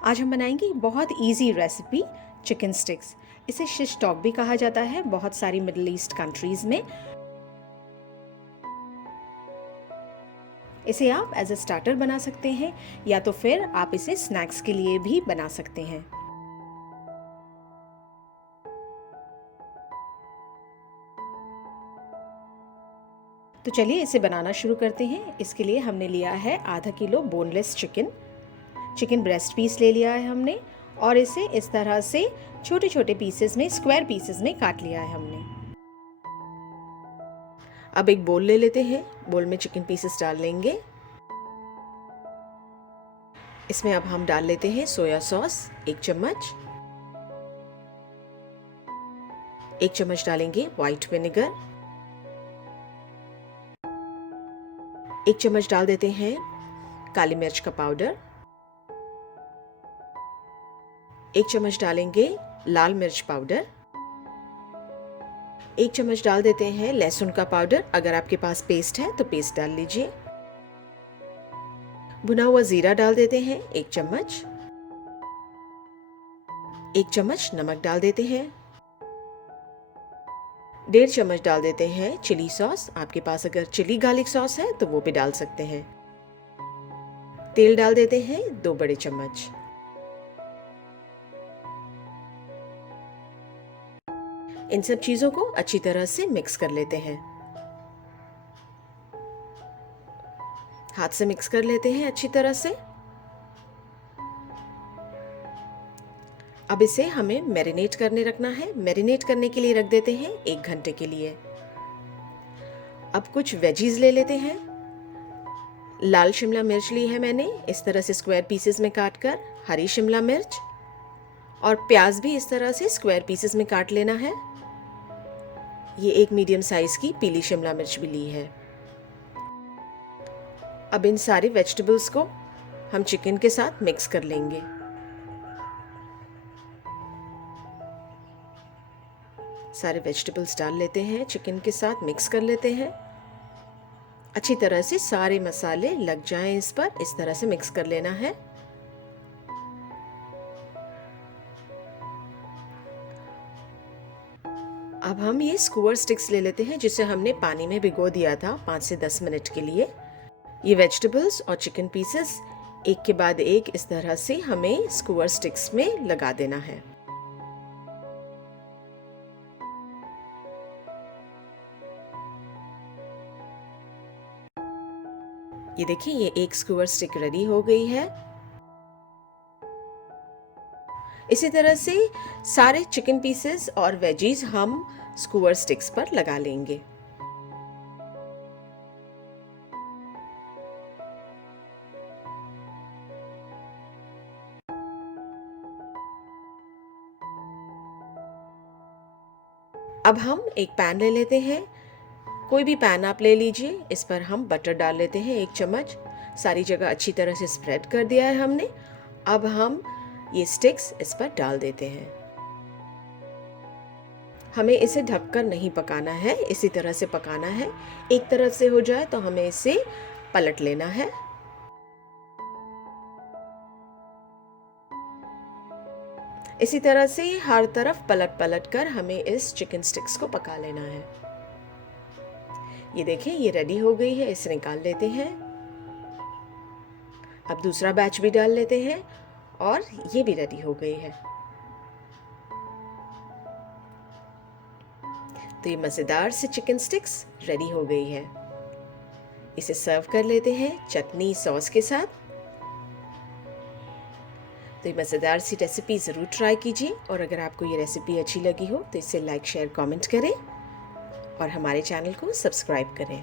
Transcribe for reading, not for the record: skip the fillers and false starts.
आज हम बनाएंगे बहुत इजी रेसिपी चिकन स्टिक्स। इसे शिश टॉक भी कहा जाता है बहुत सारी मिडिल ईस्ट कंट्रीज में। इसे आप एज अ स्टार्टर बना सकते हैं या तो फिर आप इसे स्नैक्स के लिए भी बना सकते हैं। तो चलिए इसे बनाना शुरू करते हैं। इसके लिए हमने लिया है आधा किलो बोनलेस चिकन ब्रेस्ट पीस ले लिया है हमने, और इसे इस तरह से छोटे छोटे पीसेस में, स्क्वायर पीसेस में काट लिया है हमने। अब एक बोल ले लेते हैं, बोल में चिकन पीसेस डाल लेंगे। इसमें अब हम डाल लेते हैं सोया सॉस 1 चम्मच, 1 चम्मच डालेंगे व्हाइट विनेगर, 1 चम्मच डाल देते हैं काली मिर्च का पाउडर, 1 चम्मच डालेंगे लाल मिर्च पाउडर, 1 चम्मच डाल देते हैं लहसुन का पाउडर। अगर आपके पास पेस्ट है तो पेस्ट डाल लीजिए। भुना हुआ जीरा डाल देते हैं 1 चम्मच, 1 चम्मच नमक डाल देते हैं, 1.5 चम्मच डाल देते हैं चिली सॉस। आपके पास अगर चिली गार्लिक सॉस है तो वो भी डाल सकते हैं। तेल डाल देते हैं 2 बड़े चम्मच। इन सब चीजों को अच्छी तरह से मिक्स कर लेते हैं। हाथ से मिक्स कर लेते हैं अच्छी तरह से। अब इसे हमें मैरिनेट करने रखना है। मैरिनेट करने के लिए रख देते हैं 1 घंटे के लिए। अब कुछ वेजीज ले लेते हैं। लाल शिमला मिर्च ली है मैंने, इस तरह से स्क्वायर पीसेस में काट कर, हरी शिमला मिर्च, और प्याज भी इस तरह से स्क्वायर पीसेस में काट लेना है। ये एक मीडियम साइज की पीली शिमला मिर्च भी ली है। अब इन सारे वेजिटेबल्स को हम चिकन के साथ मिक्स कर लेंगे। सारे वेजिटेबल्स डाल लेते हैं, चिकन के साथ मिक्स कर लेते हैं। अच्छी तरह से सारे मसाले लग जाएं इस पर, इस तरह से मिक्स कर लेना है। अब हम ये स्क्वायर स्टिक्स ले लेते हैं जिसे हमने पानी में भिगो दिया था 5 से 10 मिनट के लिए। ये वेजिटेबल्स और चिकन पीसेस एक के बाद एक इस तरह से हमें स्क्वायर स्टिक्स में लगा देना है। ये देखिए, ये एक स्क्वायर स्टिक रेडी हो गई है। इसी तरह से सारे चिकन पीसेस और वेजीज हम स्क्वायर स्टिक्स पर लगा लेंगे। अब हम एक पैन ले लेते हैं। कोई भी पैन आप ले लीजिए। इस पर हम बटर डाल लेते हैं 1 चम्मच। सारी जगह अच्छी तरह से स्प्रेड कर दिया है हमने। अब हम ये स्टिक्स इस पर डाल देते हैं। हमें इसे ढककर नहीं पकाना है, इसी तरह से पकाना है। एक तरफ से हो जाए तो हमें इसे पलट लेना है। इसी तरह से हर तरफ पलट पलट कर हमें इस चिकन स्टिक्स को पका लेना है। ये देखें, ये रेडी हो गई है। इसे निकाल लेते हैं। अब दूसरा बैच भी डाल लेते हैं और ये भी रेडी हो गई है। तो ये मज़ेदार से चिकन स्टिक्स रेडी हो गई है। इसे सर्व कर लेते हैं चटनी सॉस के साथ। तो ये मज़ेदार सी रेसिपी ज़रूर ट्राई कीजिए, और अगर आपको ये रेसिपी अच्छी लगी हो तो इसे लाइक, शेयर, कमेंट करें और हमारे चैनल को सब्सक्राइब करें।